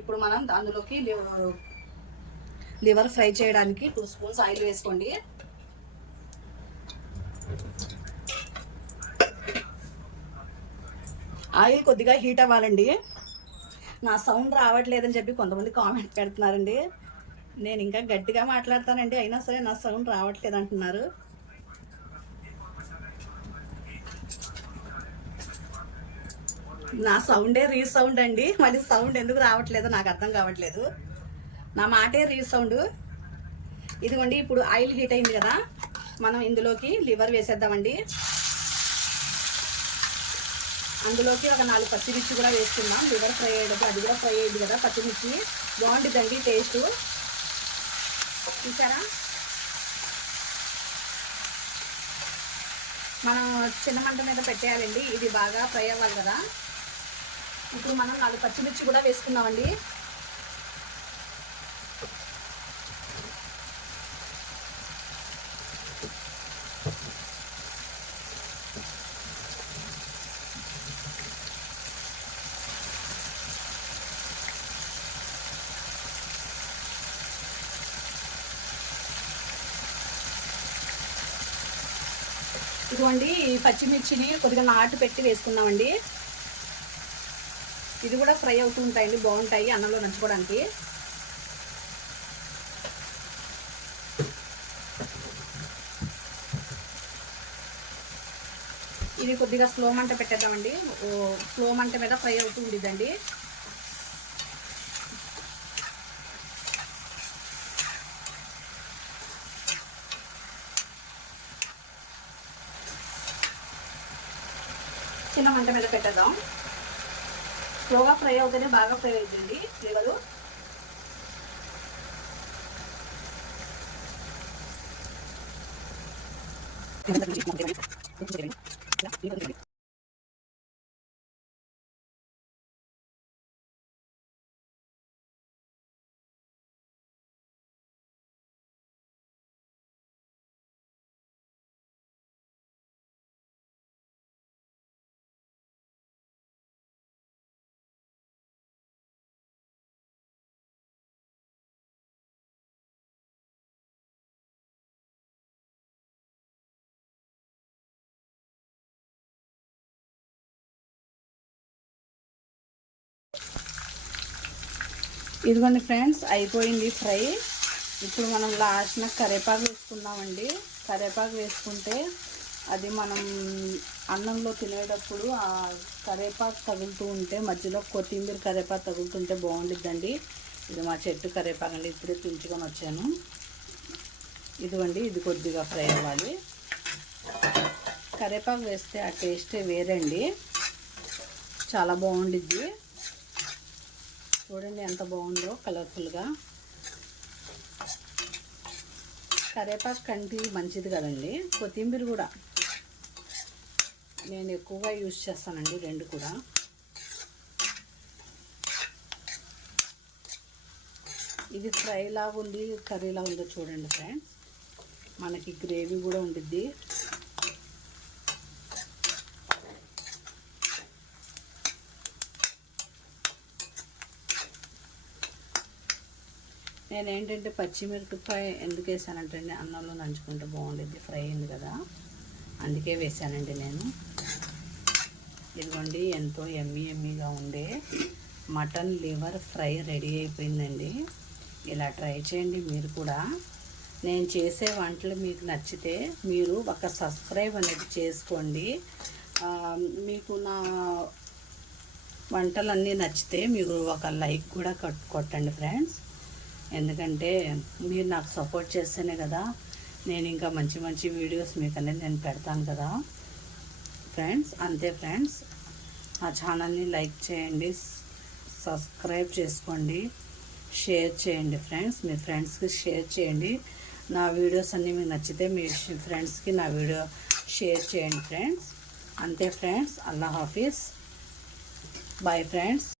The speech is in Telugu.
ఇప్పుడు మనం అందులోకి లివర్ ఫ్రై చేయడానికి 2 స్పూన్స్ ఆయిల్ వేసుకోండి. ఆయిల్ కొద్దిగా హీట్ అవ్వాలండి. నా సౌండ్ రావట్లేదని చెప్పి కొంతమంది కామెంట్ పెడుతున్నారండి. నేను ఇంకా గట్టిగా మాట్లాడతానండి, అయినా సరే నా సౌండ్ రావట్లేదు అంటున్నారు. నా సౌండే రీసౌండ్ అండి, మళ్ళీ సౌండ్ ఎందుకు రావట్లేదో నాకు అర్థం కావట్లేదు. నా మాటే రీసౌండ్. ఇదిగోండి, ఇప్పుడు ఆయిల్ హీట్ అయింది కదా, మనం ఇందులోకి లివర్ వేసేద్దామండి. అందులోకి ఒక 4 పచ్చిమిర్చి కూడా వేసుకుందాం. లివర్ ఫ్రై అయ్యేటప్పుడు అది కూడా ఫ్రై అయ్యింది కదా, పచ్చిమిర్చి బాగుంటుందండి టేస్ట్. చూసారా, మనం చిన్న మంట మీద పెట్టేయాలండి, ఇది బాగా ఫ్రై అవ్వాలి కదా. ఇప్పుడు మనం 4 పచ్చిమిర్చి కూడా వేసుకున్నామండి. ఇదిగోండి, ఈ పచ్చిమిర్చిని కొద్దిగా నాటు పెట్టి వేసుకున్నామండి. ఇది కూడా ఫ్రై అవుతూ ఉంటాయండి, బాగుంటాయి అన్నంలో నంచుకోవడానికి. ఇది కొద్దిగా స్లో మంట పెట్టేద్దామండి. స్లో మంట మీద ఫ్రై అవుతూ ఉండిద్దండి. చిన్న మంట మీద పెట్టేద్దాం. స్లోగా ఫ్రై అవుతేనే బాగా ఫ్రై అవుతుంది లివరు. ఇదిగోండి ఫ్రెండ్స్, అయిపోయింది ఫ్రై. ఇప్పుడు మనం లాస్ట్న కరివేపాకు వేసుకుందామండి. కరివేపాకు వేసుకుంటే అది మనం అన్నంలో తినేటప్పుడు ఆ కరివేపాకు తగులుతూ ఉంటే, మధ్యలో కొత్తిమీర కరివేపాకు తగులుతుంటే బాగుండిద్దండి. ఇది మా చెట్టు కరివేపాకు అండి, ఇప్పుడే తుంచుకొని వచ్చాను. ఇదిగోండి, ఇది కొద్దిగా ఫ్రై అవ్వాలి. కరివేపాకు వేస్తే ఆ టేస్టే వేరండి, చాలా బాగుండిద్ది. చూడండి ఎంత బాగుందో కలర్ఫుల్గా. కరివేపాకు కంటికి మంచిది కదండి. కొత్తిమీర కూడా నేను ఎక్కువగా యూజ్ చేస్తానండి, రెండు కూడా. ఇది ఫ్రైలాగా ఉంది, కర్రీలా ఉందో చూడండి ఫ్రెండ్స్. మనకి గ్రేవీ కూడా ఉండిద్ది. నేను ఏంటంటే పచ్చిమిరపకాయ ఎందుకు వేసానంటే అన్నంలో నంచుకుంటే బాగుండేది, ఫ్రై అయింది కదా, అందుకే వేసానండి నేను. ఇదిగోండి, ఎంతో ఎమ్మీగా ఉండే మటన్ లివర్ ఫ్రై రెడీ అయిపోయిందండి. ఇలా ట్రై చేయండి మీరు కూడా. నేను చేసే వంటలు మీకు నచ్చితే మీరు ఒక సబ్స్క్రైబ్ అనేది చేసుకోండి. మీకు నా వంటలన్నీ నచ్చితే మీరు ఒక లైక్ కూడా కొట్టండి ఫ్రెండ్స్. ఎందుకంటే మీరు నాకు సపోర్ట్ చేస్తేనే కదా నేను ఇంకా మంచి మంచి వీడియోస్ మీకు అనేది నేను పెడతాను కదా ఫ్రెండ్స్. అంతే ఫ్రెండ్స్, ఆ ఛానల్ని లైక్ చేయండి, సబ్స్క్రైబ్ చేసుకోండి, షేర్ చేయండి ఫ్రెండ్స్. మీ ఫ్రెండ్స్కి షేర్ చేయండి. నా వీడియోస్ అన్నీ మీకు నచ్చితే మీ ఫ్రెండ్స్కి నా వీడియో షేర్ చేయండి ఫ్రెండ్స్. అంతే ఫ్రెండ్స్, అల్లా హాఫీజ్, బాయ్ ఫ్రెండ్స్.